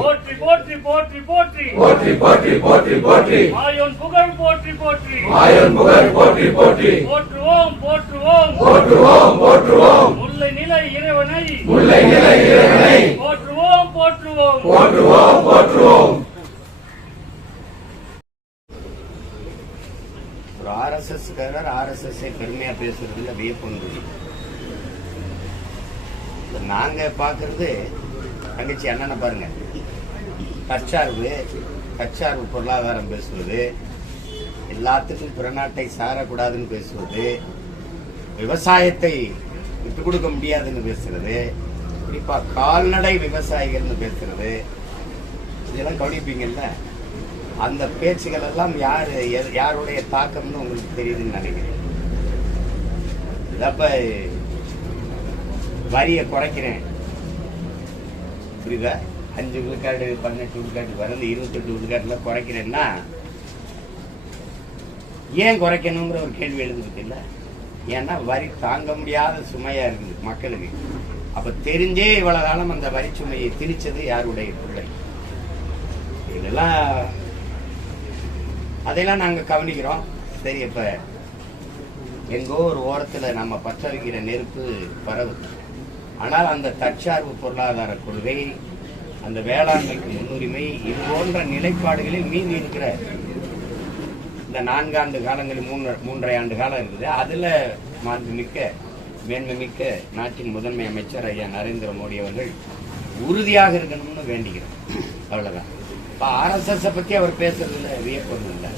போற்றி போற்றி போற்றி போற்றி போற்றி போற்றி போற்றி போற்றி மாயோன் புகழ் போற்றி போற்றி மாயோன் புகழ் போற்றி போற்றி போற்றுவோம் போற்றுவோம் போற்றுவோம் போற்றுவோம் முல்லை நிலை இறைவனை முல்லை நிலை இறைவனை போற்றுவோம் போற்றுவோம் போற்றுவோம் போற்றுவோம். ஒரு ஆர்எஸ்எஸ்காரர் ஆர்எஸ்எஸ் பெருமையா பேசுறதுல வியப்பொன்று. நாங்க பாக்குறது தங்கச்சி அண்ணனை பாருங்க, தற்சார்பு பொருளாதாரம் பேசுவது, எல்லாத்துக்கும் பிறநாட்டை சாரக்கூடாதுன்னு பேசுவது, விவசாயத்தை விட்டுக் கொடுக்க முடியாதுன்னு பேசுறது, குறிப்பா கால்நடை விவசாயிகள்னு பேசுறது, இதெல்லாம் கவனிப்பீங்கல்ல. அந்த பேச்சுகள் எல்லாம் யாருடைய தாக்கம்னு உங்களுக்கு தெரியுதுன்னு நினைக்கிறேன். அப்ப வரியை குறைக்கிறேன் புரியுதா, 5 விழுக்காடு 18 விழுக்காடு வரது 28 விழுக்காட்டுல குறைக்கிறேன்னா ஏன் குறைக்கணுங்கிற ஒரு கேள்வி எழுதுருக்கு இல்ல. ஏன்னா வரி தாங்க முடியாத சுமையா இருக்குது மக்களுக்கு. அப்ப தெரிஞ்சே இவ்வளவு காலம் அந்த வரி சுமையை திணிச்சது யாருடைய பிள்ளை. இதெல்லாம் அதையெல்லாம் நாங்க கவனிக்கிறோம். சரி, இப்ப எங்கோ ஒரு ஓரத்துல நம்ம பற்ற வைக்கிற நெருப்பு பரவுது. ஆனால் அந்த தற்சார்பு பொருளாதார கொள்கை, அந்த வேளாண்மைக்கு முன்னுரிமை, இது போன்ற நிலைப்பாடுகளில் மீறி இருக்கிற இந்த 4 ஆண்டு காலங்களில் 3.5 ஆண்டு காலம் இருக்குது. அதுல மாண்புமிக்க மேன்மைமிக்க நாட்டின் முதன்மை அமைச்சர் ஐயா நரேந்திர மோடி அவர்கள் உறுதியாக இருக்கணும்னு வேண்டிக்கிறோம். அவ்வளவுதான். இப்ப ஆர்எஸ்எஸ் பத்தி அவர் பேசுறதுல வியப்பொருள் இல்லை.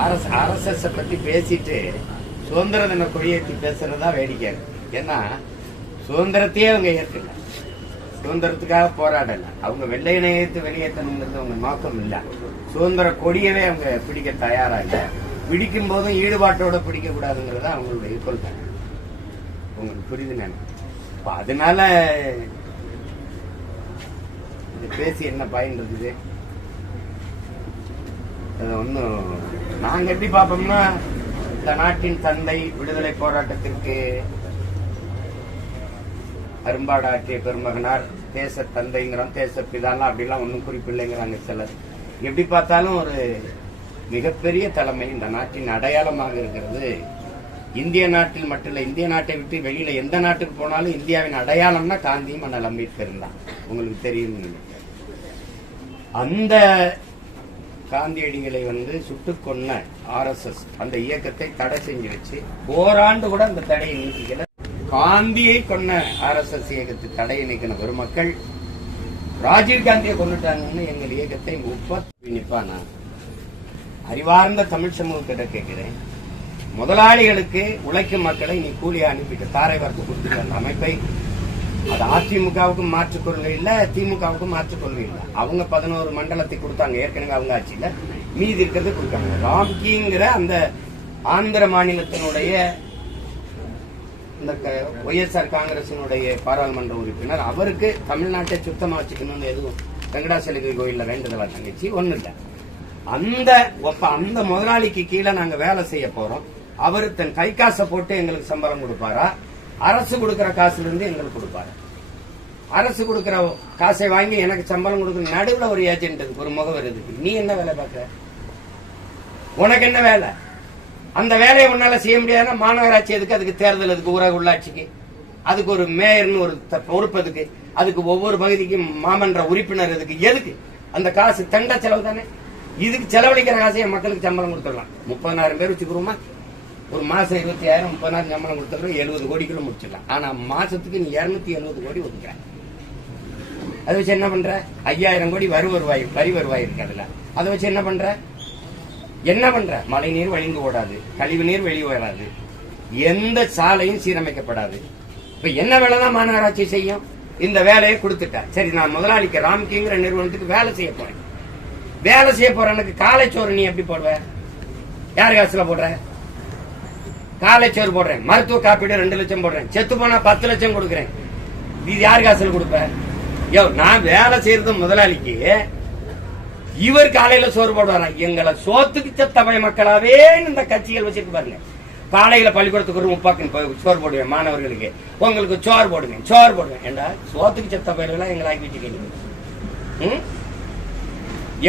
ஆர்எஸ்எஸ் பத்தி பேசிட்டு சுதந்திர தின கொடியேற்றி பேசுறதா வேடிக்கை இருக்கு. ஏன்னா சுதந்திரத்தையே அவங்க ஏற்கல, சுதந்திரத்துக்காக போராடல. அவங்க வெள்ளையனை ஏற்று வெளியேற்றணுங்கிறது அவங்க நோக்கம் இல்ல. சுதந்திர கொடியவே அவங்க பிடிக்க தயாரா இல்ல. பிடிக்கும் போதும் ஈடுபாட்டோட பிடிக்க கூடாதுங்கிறத அவங்களுடைய கொள்கை. உங்களுக்கு புரியுது நினைக்கிறேன். அதனால இது பேசி என்ன பயன் இருக்குது? அது ஒன்னும் நாங்க எப்படி பார்ப்போம்னா, இந்த நாட்டின் தந்தை விடுதலை போராட்டத்திற்கு அரும்பாடாற்றிய பெருமகனார், தேச தந்தைங்கிறோம், தேச பிதாலாம் அப்படிலாம் ஒன்றும் குறிப்பில்லைங்கிறாங்க சிலர். எப்படி பார்த்தாலும் ஒரு மிகப்பெரிய தலைமை இந்த நாட்டின் அடையாளமாக இருக்கிறது. இந்திய நாட்டில் மட்டும் இல்லை, இந்திய நாட்டை விட்டு வெளியில எந்த நாட்டுக்கு போனாலும் இந்தியாவின் அடையாளம்னா காந்தியும் அண்ணல் அம்பேத்கர் தான். உங்களுக்கு தெரியும். அந்த காந்தியடிகளை சுட்டுக் கொன்ன ஆர்எஸ்எஸ் அந்த இயக்கத்தை தடை செஞ்சு வச்சு ஓராண்டு கூட அந்த தடையை நீக்கிக்கல. காந்தியை கொன்ன ஆர்எஸ்எஸ் இயக்கத்தை தடையை நீக்கின பெருமக்கள் ராஜீவ்காந்தியை கொண்டுட்டாங்கன்னு எங்கள் இயக்கத்தை நிற்பானா? அறிவார்ந்த தமிழ் சமூகத்திட்ட கேட்கிறேன். முதலாளிகளுக்கு உழைக்கும் மக்களை நீ கூலியா அனுப்பிட்டு தாரை வார்த்து கொடுத்துட்டு அந்த அமைப்பை, அது அதிமுகவுக்கும் மாற்றுக் கொள்கை இல்ல, திமுகவுக்கும் மாற்றுக் கொள்கை இல்ல. அவங்க 11 மண்டலத்தை கொடுத்தாங்க ஏற்கனவே அவங்க ஆட்சியில, மீதி இருக்கிறது கொடுத்தாங்க. ராம்கிங்கிற அந்த ஆந்திர மாநிலத்தினுடைய இந்த ஒய்எஸ்ஆர் காங்கிரசினுடைய பாராளுமன்ற உறுப்பினர், அவருக்கு தமிழ்நாட்டை சுத்தமா வச்சுக்கணும்னு எதுவும் வெங்கடாசலி கோயில்ல வேண்டுதலா தங்கச்சி ஒண்ணு இல்ல. அந்த முதலாளிக்கு கீழே நாங்க வேலை செய்ய போறோம். அவரு தன் கை காசை போட்டு எங்களுக்கு சம்பளம் கொடுப்பாரா, அரசு கொடுக்கிற காசுல இருந்து எங்களுக்கு கொடுப்பாரு? அரசு கொடுக்கிற காசை வாங்கி எனக்கு சம்பளம் கொடுக்குற நடுவுல ஒரு ஏஜென்ட் இருக்கு, ஒரு முகவர் இருக்கு. நீ என்ன வேலை பார்க்க? உனக்கு என்ன வேலை? அந்த வேலையை உன்னால செய்ய முடியாதுன்னா மாநகராட்சி எதுக்கு? அதுக்கு தேர்தல் எதுக்கு? ஊரக உள்ளாட்சிக்கு அதுக்கு ஒரு மேயர்னு ஒரு பொறுப்பு எதுக்கு? அதுக்கு ஒவ்வொரு பகுதிக்கும் மாமன்ற உறுப்பினர் எதுக்கு? அந்த காசு தண்ட செலவு தானே. இதுக்கு செலவழிக்கிற காசையை மக்களுக்கு சம்பளம் கொடுத்துடலாம். 30,000 பேர் வச்சுக்கிறோமா, ஒரு மாசம் 20,000 30,000 சம்பளம் கொடுத்துடலாம், 70 கோடிக்குள்ள முடிச்சிடலாம். ஆனா மாசத்துக்கு நீ 270 கோடி ஒதுக்குற. அதை வச்சு என்ன பண்ற? 5,000 கோடி வரி வருவாய் இருக்கு. அதுல அதை வச்சு என்ன பண்ற? மழை நீர் வழிந்து ஓடாது, கழிவு நீர் வெளியே வராது, எந்த சாலையும் சீரமைக்கப்படாது. இப்ப என்ன வேலைதான் மாநகராட்சி செய்யும்? இந்த வேலையை கொடுத்துட்டா சரி, நான் முதலாளிக்கு ராம்கிங்கிற நிறுவனத்துக்கு வேலை செய்ய போறேன். காலை சோறு நீ எப்படி போடுவ? யார் காசுல போடுற? காலை சோறு போடுறேன், மருத்துவ காப்பீடு 2 லட்சம் போடுறேன், செத்து போனா 10 லட்சம் கொடுக்குறேன். இது யார் காசுல கொடுப்ப? நான் வேலை செய்யறது முதலாளிக்கு, இவர் காலையில சோறு போடுவாரா? எங்களை சோத்துக்கு தமிழ் மக்களாவே இந்த கட்சிகள் வச்சிருக்கு பாருங்க. காலையில பள்ளிக்கூடத்துக்கு ஒரு முப்பாக்கு சோறு போடுவேன் மாணவர்களுக்கு, உங்களுக்கு சோறு போடுவேன் ஏண்டா சோத்துக்கு செத்த பேரெல்லாம் எங்களை ஆக்கி வச்சுக்கீங்க.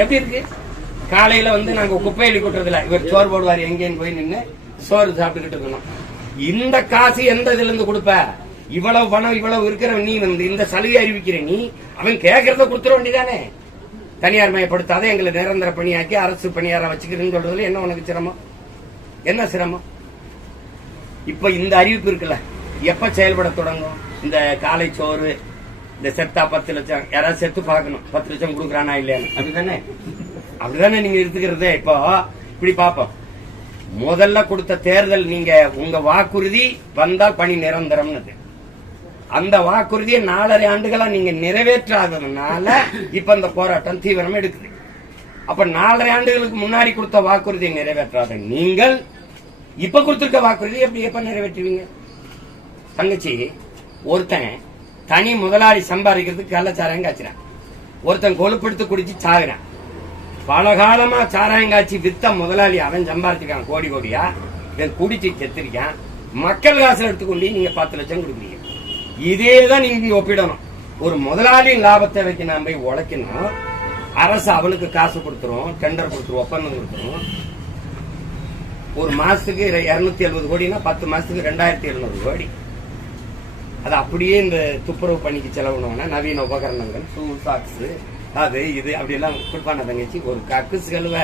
எப்படி இருக்கு? காலையில நாங்க குப்பை அள்ளி கொட்டுறதுல இவர் சோறு போடுவார், எங்கேன்னு போய் நின்று சோறு சாப்பிட்டுக்கிட்டு இருக்கணும். இந்த காசு எந்த இதுல இருந்து கொடுப்ப? இவ்வளவு பணம் இவ்வளவு இருக்கிற நீ இந்த சலுகை அறிவிக்கிற நீ அவன் கேட்கறத கொடுத்துட வேண்டியதானே? தனியார் மயப்படுத்தாத எங்களை நிரந்தர பணியாக்கி அரசு பணியார வச்சுக்கிறேன்னு சொல்றதுல என்ன உனக்கு சிரமம்? என்ன சிரமம்? இப்ப இந்த அறிவிப்பு இருக்குல்ல, எப்ப செயல்பட தொடங்கும்? இந்த காலை சோறு, இந்த செத்தா 10 லட்சம், யாராவது செத்து பார்க்கணும் 10 லட்சம் கொடுக்குறானா இல்லையான்னு, அப்படிதானே நீங்க எடுத்துக்கிறதே. இப்போ இப்படி பாப்போம். முதல்ல கொடுத்த தேர்தல் நீங்க உங்க வாக்குறுதி வந்தால் பணி நிரந்தரம்னு, அந்த வாக்குறுதியை 4.5 ஆண்டுகளா நீங்க நிறைவேற்றாததுனால இப்ப இந்த போராட்டம் தீவிரம் எடுக்குது. அப்ப 4.5 ஆண்டுகளுக்கு முன்னாடி கொடுத்த வாக்குறுதியை நிறைவேற்றாத நீங்கள் இப்ப கொடுத்திருக்க வாக்குறுதி எப்ப நிறைவேற்றுவீங்க? தங்கச்சி, ஒருத்தன் தனி முதலாளி சம்பாதிக்கிறதுக்கு கள்ளச்சாராயம் காய்ச்சிறான், ஒருத்தன் கொழுப்படுத்து குடிச்சு சாகுறான். பல காலமா சாராயம் காய்ச்சி வித்த முதலாளி அவன் சம்பாதிச்சிருக்கான் கோடி கோடியா, இவன் குடிச்சு செத்துருக்கான். மக்கள் காசு எடுத்துக்கொண்டு நீங்க 10 லட்சம் கொடுக்குறீங்க. இதேதான் நீங்க ஒப்பிடணும். ஒரு முதலாளியின் லாபத்தை வைக்க நாம போய் உழைக்கணும், அரசு அவனுக்கு காசு கொடுத்துரும், டெண்டர் கொடுத்துரும், ஒப்பந்தம் கொடுத்துரும். ஒரு மாசத்துக்கு 270 கோடினா 10 மாசத்துக்கு 2700 கோடி. அது அப்படியே இந்த துப்புரவு பணிக்கு செலவுனா நவீன உபகரணங்கள், ஷூ சாக்ஸ், அது இது அப்படி எல்லாம் கொடுப்பான. தங்கச்சி, ஒரு கக்குஸ் கழுவ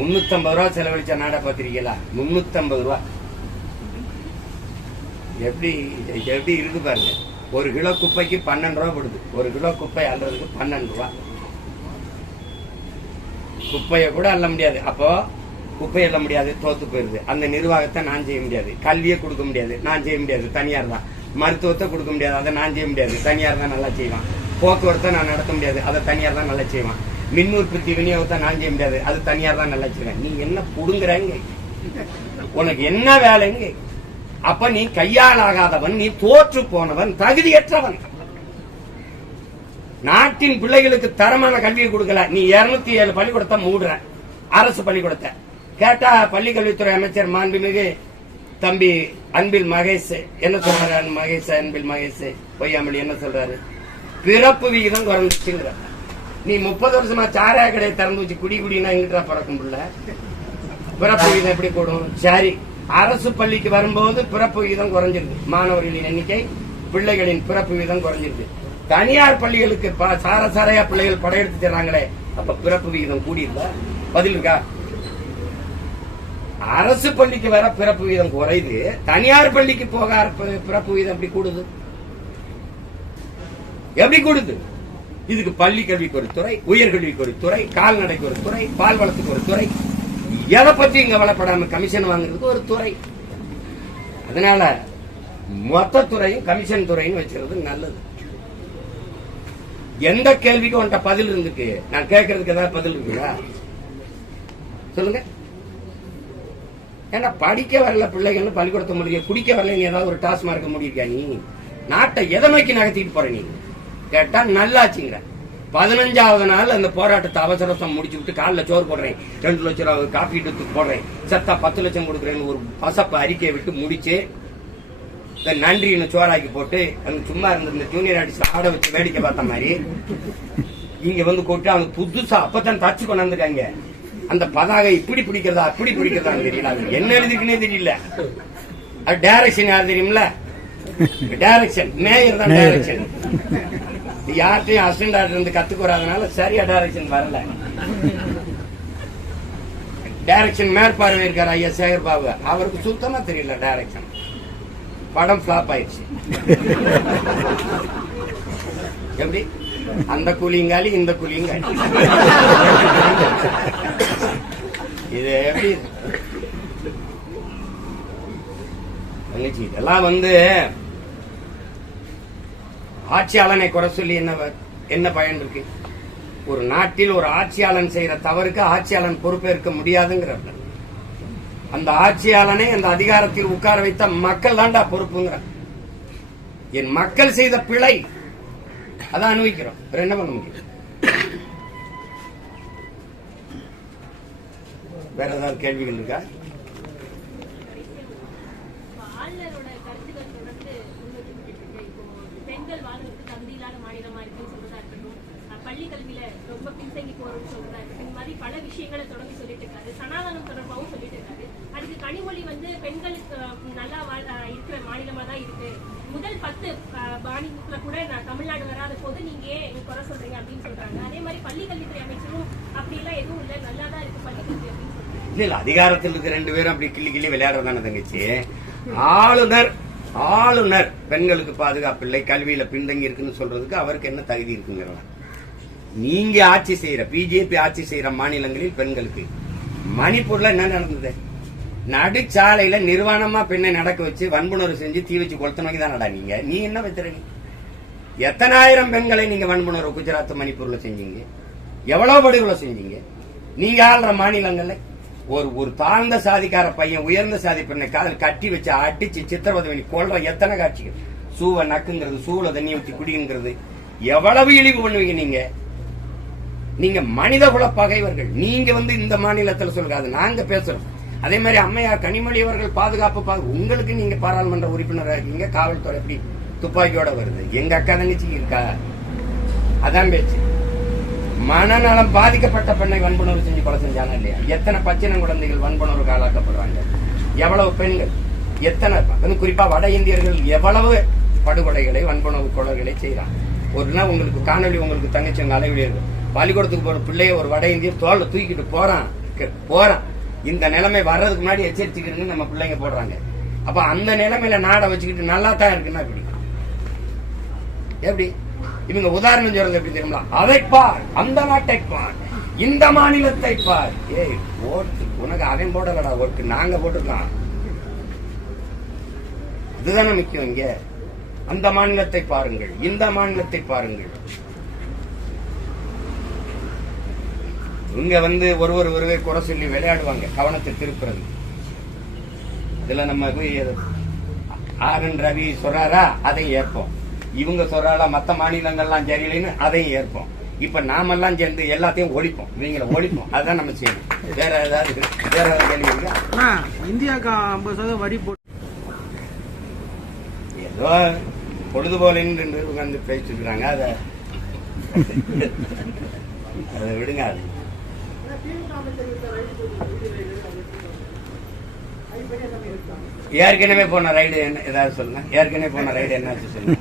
350 ரூபா செலவழிச்ச நாடா பாத்திருக்கீங்களா? 350 ரூபா. எப்படி எப்படி இருக்கு பாருங்க. ஒரு கிலோ குப்பைக்கு 12 ரூபா போடுது. ஒரு கிலோ குப்பை அள்ளுறதுக்கு 12 ரூபா. குப்பைய கூட அள்ள முடியாது. அப்போ குப்பை எல்ல முடியாது, தோத்து போயிருது. அந்த நிர்வாகத்தை நான் செய்ய முடியாது. கல்வியை கொடுக்க முடியாது, நான் செய்ய முடியாது, தனியார் தான். மருத்துவத்தை கொடுக்க முடியாது, அதை நான் செய்ய முடியாது, தனியார் தான் நல்லா செய்வான். போக்குவரத்தை நான் நடத்த முடியாது, அதை தனியார் தான் நல்லா செய்வான். மின் உற்பத்தி விநியோகத்தை நான் செய்ய முடியாது, அது தனியார் தான் நல்லா செய்வேன். நீ என்ன புடுங்குறங்க? உனக்கு என்ன வேலைங்க? அப்ப நீ கையாளாகாதவன், நீ தோற்று போனவன், தகுதியற்றவன். நாட்டின் பிள்ளைகளுக்கு தரமான கல்வியை கொடுக்கல. நீ 207 பள்ளிக்கூடத்தை மூடுற, அரசு பள்ளிக்கூடத்தை. கேட்டா பள்ளிக்கல்வித்துறை அமைச்சர் மாண்புமிகு தம்பி அன்பில் மகேஷ் என்ன சொல்றாரு? அன்பில் மகேஷ் பொய்யாமொழி என்ன சொல்றாரு? பிறப்பு விகிதம் குறைஞ்சிச்சுங்கிற. நீ 30 வருஷமா சாராய கடையை திறந்து வச்சு குடினா எங்கிட்ட பிறக்கும் பிள்ளை? பிறப்பு விகிதம் எப்படி கூடும்? சரி, அரசு பள்ளிக்கு வரும்போது பிறப்பு விகிதம் குறைஞ்சிருக்கு, மாணவர்களின் எண்ணிக்கை, பிள்ளைகளின் பிறப்பு விகிதம் குறைஞ்சிருக்கு. தனியார் பள்ளிகளுக்கு சாரையா பிள்ளைகள் படையெடுத்து தர்றாங்களே, அப்ப பிறப்பு விகிதம் கூடியிருக்கா? பதில் இருக்கா? அரசு பள்ளிக்கு வர பிறப்பு வீதம் குறையுது, தனியார் பள்ளிக்கு போக பிறப்பு வீதம் எப்படி கூடுது? எப்படி கூடுது? இதுக்கு பள்ளி கல்விக்கு ஒரு துறை, உயர்கல்விக்கு ஒரு துறை, கால்நடைக்கு ஒரு துறை, பால் வளத்துக்கு ஒரு துறை, எதை பத்தி இங்க வளப்படாம கமிஷன் வாங்குறதுக்கு ஒரு துறை. அதனால மொத்த துறையும் கமிஷன் துறைன்னு வச்சிருக்கிறது நல்லது. எந்த கேள்விக்கும் உன்ட்ட பதில் இருந்துக்கு, நான் கேட்கறதுக்கு ஏதாவது பதில் இருக்குதா சொல்லுங்க. ஏன்னா படிக்க வரல பிள்ளைகள் பள்ளிக்கூடத்தை முடியும், குடிக்க வரல, நீ ஏதாவது ஒரு டாஸ்மார்க்க முடியிருக்கா? நீ நாட்டை எதை நோக்கி நகர்த்திட்டு போற? நீ கேட்டா நல்லாச்சுங்கிற. 15வது நாள் அந்த போராட்டத்தை அவசரம் முடிச்சு விட்டு காலில் சோறு போடுறேன், 2 லட்சம் ரூபாய் காப்பீட்டுக்கு போடுறேன், சத்தா 10 லட்சம் கொடுக்குறேன்னு ஒரு பசப்ப அறிக்கையை விட்டு முடிச்சு நன்றின்னு சோறாக்கி போட்டு அங்க சும்மா இருந்த ஜூனியர் ஆர்டிஸ்ட் ஆட வச்சு வேடிக்கை பார்த்த மாதிரி இங்க கொட்டு அவங்க புதுசா அப்பதான் தச்சு கொண்டாந்துருக்காங்க. அந்த பதாகை இப்படி பிடிக்கிறதா அப்படி பிடிக்கிறதா தெரியல, அது என்ன எழுதிருக்குன்னே தெரியல. அது டைரக்ஷன் யார் தெரியுமில்ல? டைரக்ஷன் மேயர் தான் டைரக்ஷன். யார்கிட்டையும் அசிஸ்டன்ட் ஆர்டர் இருந்து கத்துக்கு வராதனால சரியா டைரக்ஷன் வரல. டைரக்ஷன் மேற்பார்வை இருக்காரு ஐயா சேகர் பாபு, அவருக்கு சுத்தமா தெரியல டைரக்ஷன். படம் பிளாப் ஆயிடுச்சு. எப்படி? அந்த கூலிங்காலி இந்த கூலிங்காலி. இது எப்படி? இதெல்லாம் ஆட்சியாளனை குறை சொல்லி என்ன பயன் இருக்கு? ஒரு நாட்டில் ஒரு ஆட்சியாளன் செய்யற தவறுக்கு ஆட்சியாளன் பொறுப்பேற்க முடியாதுங்கிறார். அந்த ஆட்சியாளனை அந்த அதிகாரத்தில் உட்கார வைத்த மக்கள் தான்டா பொறுப்புங்கிற. என் மக்கள் செய்த பிழை அதான் அனுபவிக்கிறோம், என்ன பண்ண முடியும்? வேற ஏதாவது கேள்விகள் இருக்கா? ஆளுநரோட கருத்துக்கள் தொடர்ந்து முன்வைக்கப்பட்டு இருக்கு. இப்போ பெண்கள் வாழ்வதற்கு தகுதியில்லாத மாநிலமா இருக்குன்னு சொல்றதா இருக்கட்டும், பள்ளி கல்வியில ரொம்ப பின்தங்கி போறோம்னு சொல்றதா இருக்கட்டும், இந்த மாதிரி பல விஷயங்களை தொடர்ந்து சொல்லிட்டு இருக்காரு. சனாதனம் தொடர்பாகவும் சொல்லிட்டு இருக்காரு. அதுக்கு கனிமொழி வந்து பெண்களுக்கு நல்லா இருக்கிற மாநிலமா தான் இருக்கு. முதல் 10 மாநிலத்துல கூட நான் தமிழ்நாடு வராத போது நீங்க ஏன் குறை சொல்றீங்க அப்படின்னு சொல்றாங்க. அதே மாதிரி பள்ளி கல்வித்துறை அமைச்சரும் அப்படி எல்லாம் எதுவும் இல்ல, நல்லா தான் இருக்கு பள்ளி கல்வி அப்படின்னு சொல்றாங்க. இல்ல அதிகாரத்தில் இருக்க 2 பேரும் அப்படி கிள்ளி விளையாடுறதான தங்கச்சி. ஆளுநர் பெண்களுக்கு பாதுகாப்பு இல்லை, கல்வியில பின்தங்கி இருக்குன்னு சொல்றதுக்கு அவருக்கு என்ன தகுதி இருக்குங்கிறதா? நீங்க ஆட்சி செய்யற பிஜேபி ஆட்சி செய்யற மாநிலங்களில் பெண்களுக்கு மணிப்பூர்ல என்ன நடந்தது? நடுச்சாலையில நிர்வாணமா பெண்ணை நடக்க வச்சு வன்புணர்வு செஞ்சு தீ வச்சு கொளுத்த நோக்கி தான் நீங்க. நீ என்ன வைத்திருங்க? எத்தனை ஆயிரம் பெண்களை நீங்க வன்புணர்வு குஜராத் மணிப்பூர்ல செஞ்சீங்க? எவ்வளவு படுகொலை செஞ்சீங்க? நீங்க ஆள்ற மாநிலங்கள்ல ஒரு தாழ்ந்த சாதிக்கார பையன் உயர்ந்த சாதி பெண்ணை காதல் கட்டி வச்சு அடிச்சு சித்திரவதை பண்ணி கொள்ற எத்தனை காட்சிகள்? சூவை நக்குங்கிறது, சூளை தண்ணி ஊற்றி குடிங்கிறது, எவ்வளவு இழிவு பண்ணுவீங்க நீங்க? நீங்க மனித குல பகைவர்கள். நீங்க இந்த மாநிலத்தில் சொல்லுங்க, அது நாங்க பேசுறோம். அதே மாதிரி அம்மையார் கனிமொழி அவர்கள் பாதுகாப்பு உங்களுக்கு நீங்க பாராளுமன்ற உறுப்பினராக இருக்கீங்க, காவல்துறை எப்படி துப்பாக்கியோட வருது? எங்க அக்கா தங்கச்சிக்கு இருக்கா? அதான் பேச்சு. மனநலம் பாதிக்கப்பட்ட பெண்ணை வன்புணர்வு செஞ்சு கொலை செஞ்சாங்க இல்லையா? எத்தனை பச்சின குழந்தைகள் வன்புணர்வுக்கு ஆளாக்கப்படுறாங்க? எவ்வளவு பெண்கள், எத்தனை குறிப்பா வட இந்தியர்கள் எவ்வளவு படுகொலைகளை வன்புணர்வு கொலைகளை செய்யறாங்க? ஒரு நாள் உங்களுக்கு காணொலி, உங்களுக்கு தங்கச்சி உங்க அளவிலிருக்கு, பள்ளிக்கூடத்துக்கு போற பிள்ளைய ஒரு வட இந்தியர் தோல்ல தூக்கிட்டு போறான். இந்த நிலைமை வர்றதுக்கு முன்னாடி எச்சரிச்சுக்கிறீங்க நம்ம பிள்ளைங்க போடுறாங்க. அப்ப அந்த நிலைமையில நாடை வச்சுக்கிட்டு நல்லா தான் இருக்குன்னா எப்படி? இவங்க உதாரணம் சொல்றது எப்படி தெரியுமா? அதை பார், அந்த நாட்டை பார், இந்த மாநிலத்தை பார். ஏய் ஓட்டு உனக்கு அவன் போடலடா, ஓட்டு நாங்க போட்டுக்கலாம். இதுதானே முக்கியம். இங்க அந்த மாநிலத்தை பாருங்கள், இந்த மாநிலத்தை பாருங்கள். இங்க ஒருவர் குறை சொல்லி விளையாடுவாங்க, கவனத்தை திருப்புறது. இதுல நம்ம ஆர்.என். ரவி சொல்றாரா, அதை ஏற்போம். இவங்க சொல்றாரா மத்த மாநிலங்கள்லாம் சரியில்லைன்னு அதையும் ஏற்போம். இப்ப நாமெல்லாம் சேர்ந்து எல்லாத்தையும் ஒழிப்போம், இவங்களை ஒழிப்போம். அதுதான் நம்ம செய்யணும். வேற ஏதாவது கேள்வி இருக்கா? இந்தியாவுக்கு 50% வரி போட்டு ஏதோ பொழுதுபோலின்னு உட்கார்ந்து பேசிட்டு இருக்காங்க. அதை விடுங்க. அது ஏற்கனவே போன ரைடு என்ன ஏதாவது சொல்லுங்க. ஏற்கனவே போன ரைடு என்னாச்சு சொல்லுங்க.